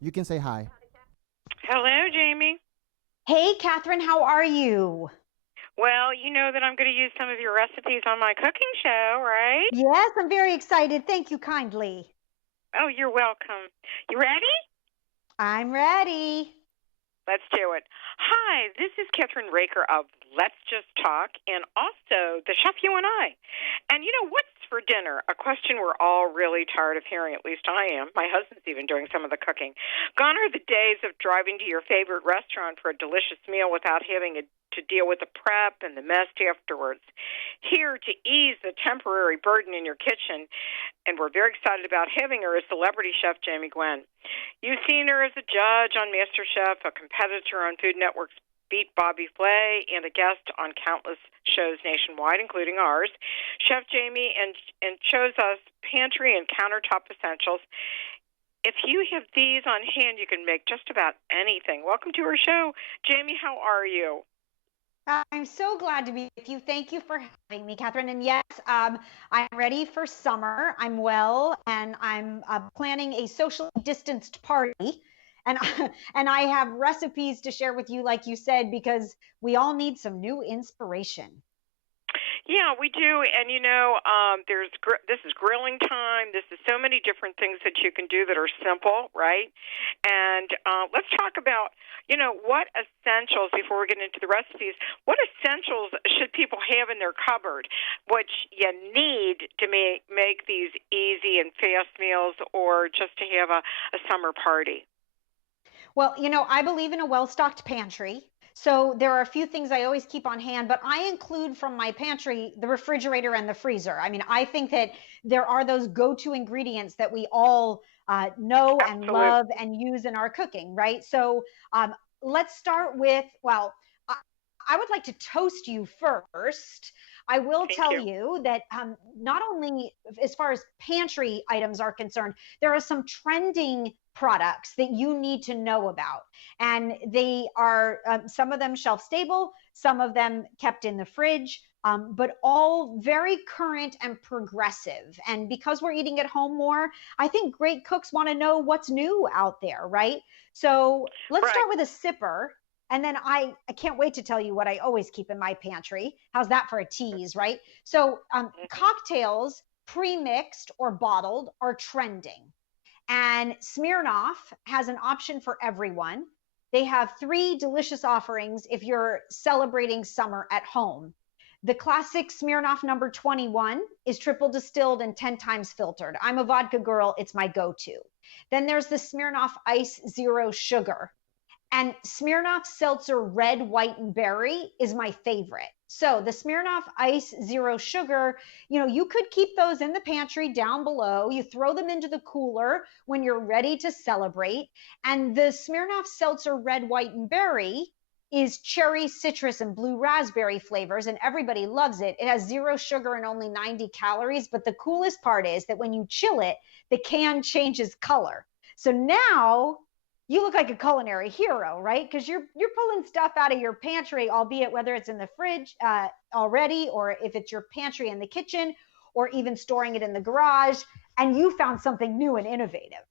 You can say hi. Hello, Jamie. Hey, Catherine, how are you? Well, you know that I'm going to use some of your recipes on my cooking show, right? Yes, I'm very excited. Thank you kindly. Oh, you're welcome. You ready? I'm ready. Let's do it. Hi, this is Catherine Raker of Let's Just Talk and also the Chef You and I. And you know, what's for dinner? A question we're all really tired of hearing, at least I am. My husband's even doing some of the cooking. Gone are the days of driving to your favorite restaurant for a delicious meal without having to deal with the prep and the mess afterwards. Here to ease the temporary burden in your kitchen, and we're very excited about having her as celebrity chef Jamie Gwen. You've seen her as a judge on MasterChef, a competitor on Food Network's Beat Bobby Flay, and a guest on countless shows nationwide, including ours. Chef Jamie and shows us pantry and countertop essentials. If you have these on hand, you can make just about anything. Welcome to our show. Jamie, how are you? I'm so glad to be with you. Thank you for having me, Catherine. And yes, I'm ready for summer. I'm well, and I'm planning a socially distanced party. And and I have recipes to share with you, like you said, because we all need some new inspiration. Yeah, we do, and you know, this is grilling time. This is so many different things that you can do that are simple, right? And let's talk about, you know, what essentials before we get into the recipes. What essentials should people have in their cupboard? What you need to make these easy and fast meals, or just to have a summer party? Well, you know, I believe in a well-stocked pantry. So there are a few things I always keep on hand, but I include from my pantry the refrigerator and the freezer. I mean, I think that there are those go-to ingredients that we all know and Absolutely. love and use in our cooking, right? So let's start with, well, I, I would like to toast you first. I will Thank tell you. you that not only as far as pantry items are concerned, there are some trending products that you need to know about. And they are, some of them shelf stable, some of them kept in the fridge, but all very current and progressive. And because we're eating at home more, I think great cooks want to know what's new out there, right? So let's Right. start with a sipper. And then I can't wait to tell you what I always keep in my pantry. How's that for a tease, right? So cocktails, pre-mixed or bottled, are trending. And Smirnoff has an option for everyone. They have three delicious offerings if you're celebrating summer at home. The classic Smirnoff number 21 is triple distilled and 10 times filtered. I'm a vodka girl, it's my go to. Then there's the Smirnoff Ice Zero Sugar. And Smirnoff Seltzer Red, White, and Berry is my favorite. So the Smirnoff Ice Zero Sugar, you know, you could keep those in the pantry down below. You throw them into the cooler when you're ready to celebrate. And the Smirnoff Seltzer Red, White, and Berry is cherry, citrus, and blue raspberry flavors, and everybody loves it. It has zero sugar and only 90 calories. But the coolest part is that when you chill it, the can changes color. So now you look like a culinary hero, right? Because you're pulling stuff out of your pantry, albeit whether it's in the fridge already, or if it's your pantry in the kitchen, or even storing it in the garage, and you found something new and innovative.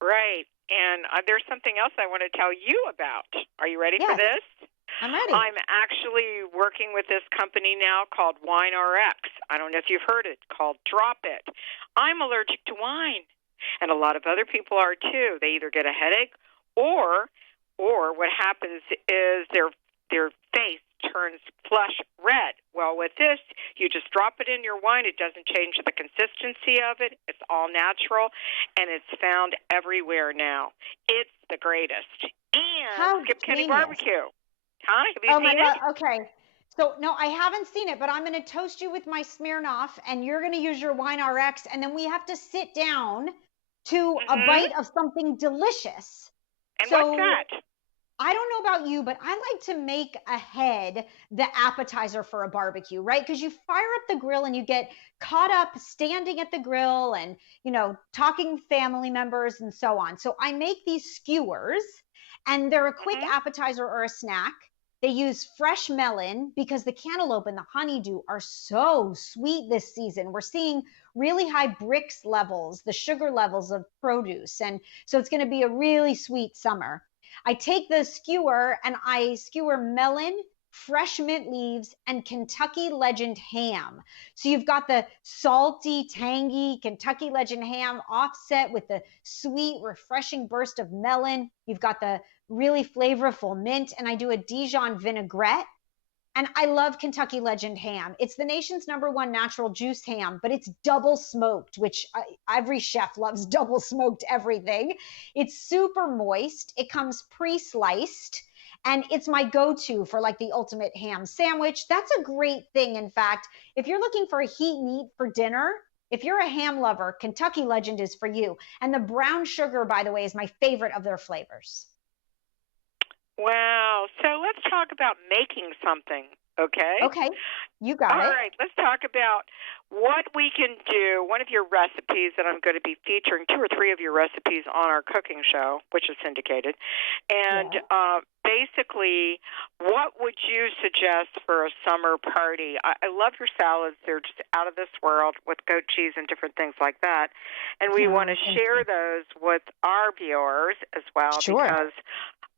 Right. And there's something else I want to tell you about. Are you ready for Yes, this? I'm ready. I'm actually working with this company now called Wine RX. I don't know if you've heard it, called Drop It. I'm allergic to wine, and a lot of other people are too. They either get a headache or what happens is their face turns flush red. Well, with this, you just drop it in your wine. It doesn't change the consistency of it. It's all natural, and it's found everywhere now. It's the greatest. And How Skip Kenny genius. Barbecue. Huh? Have you Oh my seen it? God. Okay. So no, I haven't seen it, but I'm going to toast you with my Smirnoff, and you're going to use your Wine RX, and then we have to sit down to a Mm-hmm. bite of something delicious. And what's So that? I don't know about you, but I like to make ahead the appetizer for a barbecue, right? Because you fire up the grill and you get caught up standing at the grill and, you know, talking family members and so on. So I make these skewers, and they're a quick Mm-hmm. appetizer or a snack. They use fresh melon because the cantaloupe and the honeydew are so sweet this season. We're seeing really high Brix levels, the sugar levels of produce. And so it's going to be a really sweet summer. I take the skewer and I skewer melon, fresh mint leaves, and Kentucky Legend ham. So you've got the salty, tangy Kentucky Legend ham offset with the sweet, refreshing burst of melon. You've got the really flavorful mint, and I do a Dijon vinaigrette. And I love Kentucky Legend ham. It's the nation's #1 natural juice ham, but it's double smoked, which every chef loves double smoked everything. It's super moist. It comes pre-sliced, and it's my go-to for like the ultimate ham sandwich. That's a great thing. In fact, if you're looking for a heat and eat for dinner, if you're a ham lover, Kentucky Legend is for you. And the brown sugar, by the way, is my favorite of their flavors. Wow. So let's talk about making something, okay? Okay, you got it. All right, let's talk about what we can do. One of your recipes that I'm going to be featuring, 2 or 3 of your recipes on our cooking show, which is syndicated. And basically, what would you suggest for a summer party? I love your salads. They're just out of this world with goat cheese and different things like that. And we want to share those with our viewers as well, because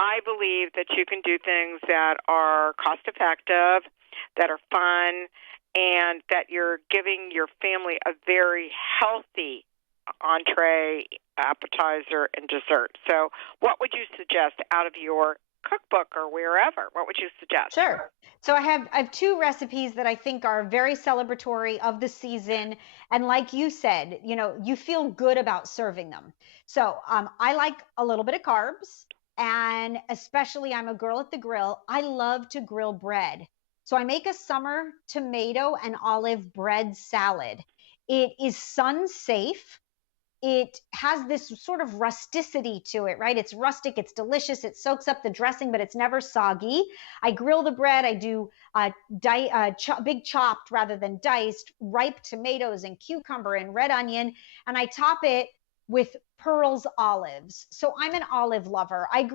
I believe that you can do things that are cost-effective, that are fun, and that you're giving your family a very healthy entree, appetizer, and dessert. So what would you suggest out of your cookbook or wherever? What would you suggest? Sure. So I have 2 recipes that I think are very celebratory of the season. And like you said, you feel good about serving them. So I like a little bit of carbs. And especially, I'm a girl at the grill. I love to grill bread. So I make a summer tomato and olive bread salad. It is sun safe. It has this sort of rusticity to it, right? It's rustic, it's delicious, it soaks up the dressing, but it's never soggy. I grill the bread. I do big chopped rather than diced, ripe tomatoes and cucumber and red onion. And I top it with Pearl's olives. So I'm an olive lover. I'm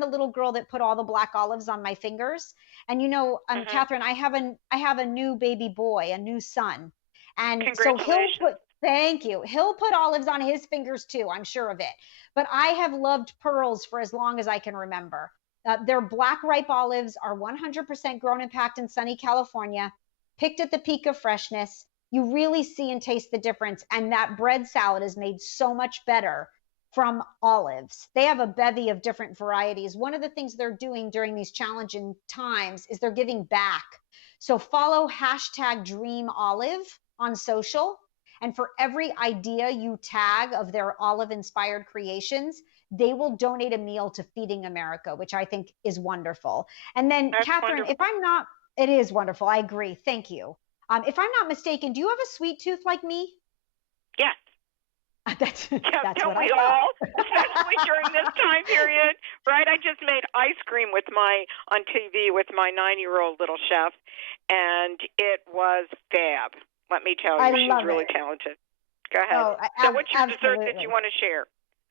the little girl that put all the black olives on my fingers. And Catherine, I have a new baby boy, a new son. And so thank you. He'll put olives on his fingers too, I'm sure of it. But I have loved Pearls for as long as I can remember. Their black ripe olives are 100% grown and packed in sunny California, picked at the peak of freshness. You really see and taste the difference. And that bread salad is made so much better from olives. They have a bevy of different varieties. One of the things they're doing during these challenging times is they're giving back. So follow #DreamOlive on social. And for every idea you tag of their olive-inspired creations, they will donate a meal to Feeding America, which I think is wonderful. And then, That's Catherine, wonderful. it is wonderful. I agree. Thank you. If I'm not mistaken, do you have a sweet tooth like me? Yes. That's don't what we all? Especially during this time period, right? I just made ice cream on TV with my 9-year-old little chef, and it was fab. Let me tell you, she's really talented. Go ahead. So what's your dessert that you want to share?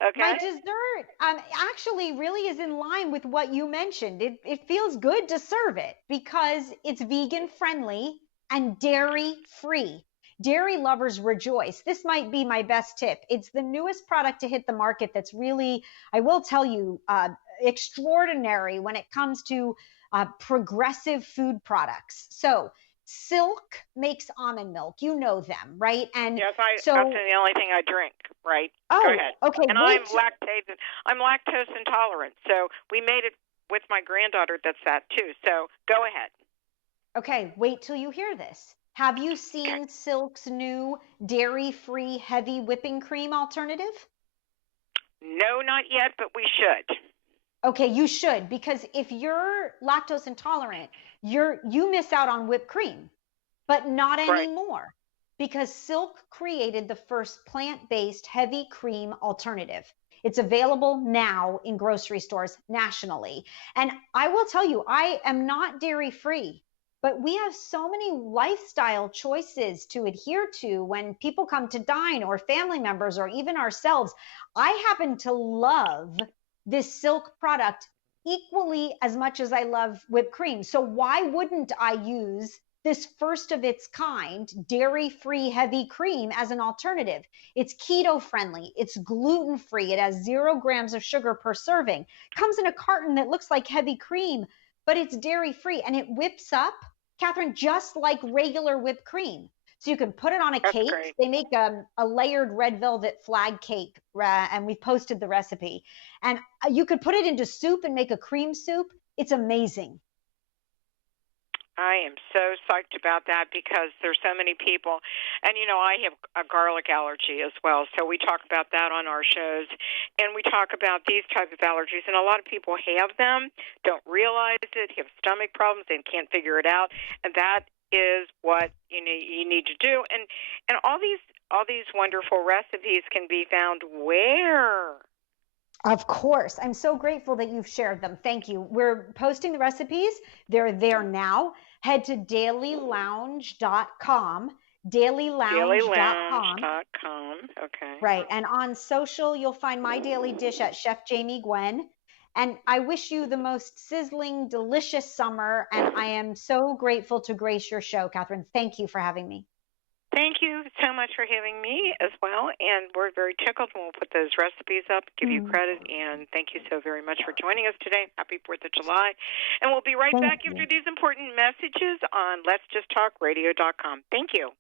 Okay. My dessert actually really is in line with what you mentioned. It feels good to serve it because it's vegan friendly and dairy free. Dairy lovers rejoice. This might be my best tip. It's the newest product to hit the market that's really, I will tell you, extraordinary when it comes to progressive food products. So Silk makes almond milk. You know them, right? And yes, that's the only thing I drink, right? Oh, go ahead. Okay. And I'm lactose intolerant, so we made it with my granddaughter that's that too. So go ahead. Okay, wait till you hear this. Have you seen Silk's new dairy-free heavy whipping cream alternative? No, not yet, but we should. Okay, you should, because if you're lactose intolerant, you miss out on whipped cream, but not anymore, because Silk created the first plant-based heavy cream alternative. It's available now in grocery stores nationally. And I will tell you, I am not dairy-free. But we have so many lifestyle choices to adhere to when people come to dine, or family members, or even ourselves. I happen to love this Silk product equally as much as I love whipped cream. So why wouldn't I use this first of its kind dairy-free heavy cream as an alternative? It's keto friendly, it's gluten free, it has 0 grams of sugar per serving, comes in a carton that looks like heavy cream, but it's dairy free, and it whips up, Catherine, just like regular whipped cream. So you can put it on a That's cake. great. They make a layered red velvet flag cake, and we've posted the recipe. And you could put it into soup and make a cream soup. It's amazing. I am so psyched about that because there's so many people. And, I have a garlic allergy as well. So we talk about that on our shows. And we talk about these type of allergies. And a lot of people have them, don't realize it, have stomach problems, and can't figure it out. And that is what you need to do. And all these wonderful recipes can be found where? Of course. I'm so grateful that you've shared them. Thank you. We're posting the recipes. They're there now. Head to dailylounge.com. Dailylounge.com. Dailylounge.com. Okay. Right. And on social, you'll find my daily dish at Chef Jamie Gwen. And I wish you the most sizzling, delicious summer. And I am so grateful to grace your show, Catherine. Thank you for having me. Thank you so much for having me as well, and we're very tickled, and we'll put those recipes up, give you credit, and thank you so very much for joining us today. Happy 4th of July, and we'll be right back after these important messages on letsjusttalkradio.com. Thank you.